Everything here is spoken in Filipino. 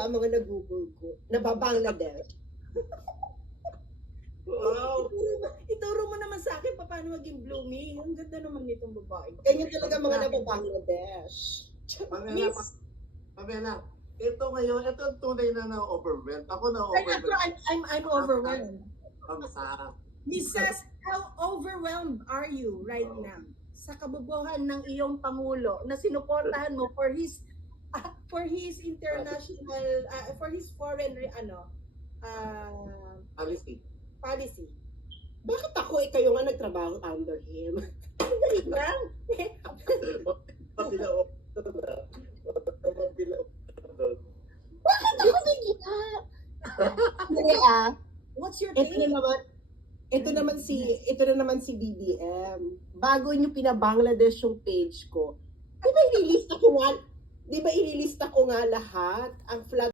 ang mga nag-google ko, nababangladesh. Wow! Ituro mo naman sa akin paano maging blooming. Ang ganda naman nitong babae. Ganyan talaga mga nababangladesh. Miss, Pamela, ito ngayon, ito ang tunay na na-overwhelmed. Ako na-overwhelmed. I'm overwhelmed. Pamsa. Mrs., how overwhelmed are you right now sa kabubuhan ng iyong pangulo na sinuportahan mo for his international for his foreign Alice. policy? Bakit ako kayo nga nagtrabaho under him? Galing lang. Bakit ako bigla? Hindi What's your Ito take? na naman si BBM. Bago niyo pinabangladesh yung page ko, di ba ililista ko nga lahat ang flag